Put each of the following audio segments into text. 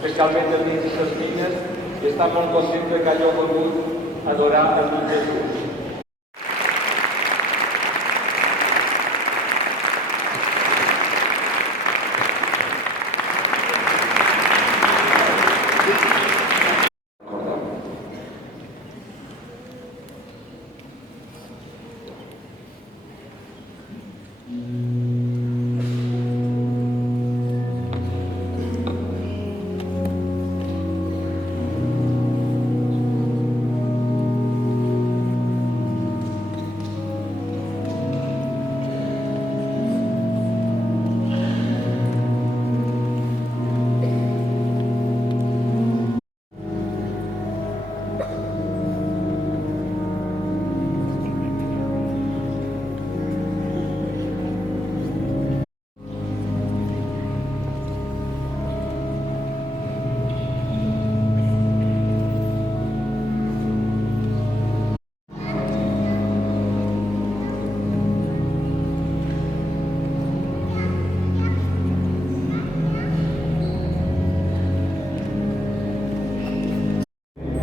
especialment els nens i les filles, i estan molt contents que hàgiu volgut adorar el niño Jesús.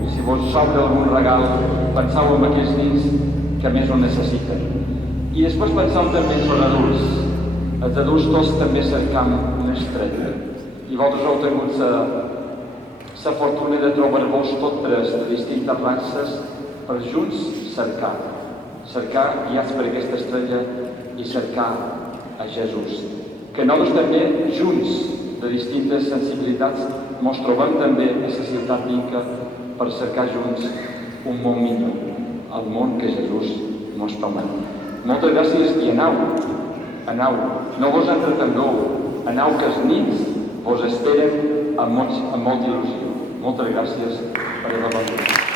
Si vos sobra algun regal, penseu en aquells nens que més ho necessiten. I després penseu també en els adults. Els adults tots també cercam una estrella. I vosaltres heu tingut la fortuna de trobar-vos tots tres de distintes races per junts cercar. Cercar guiats per aquesta estrella i cercar a Jesús. Que nosaltres també, junts, de distintes sensibilitats, mos trobem també a la ciutat d'Inca per cercar junts un món millor, el món que Jesús mos promet. Moltes gràcies i anau, no vos entretengueu, anau que els nins vos esperen amb molta il·lusió. Moltes gràcies per haver-vos.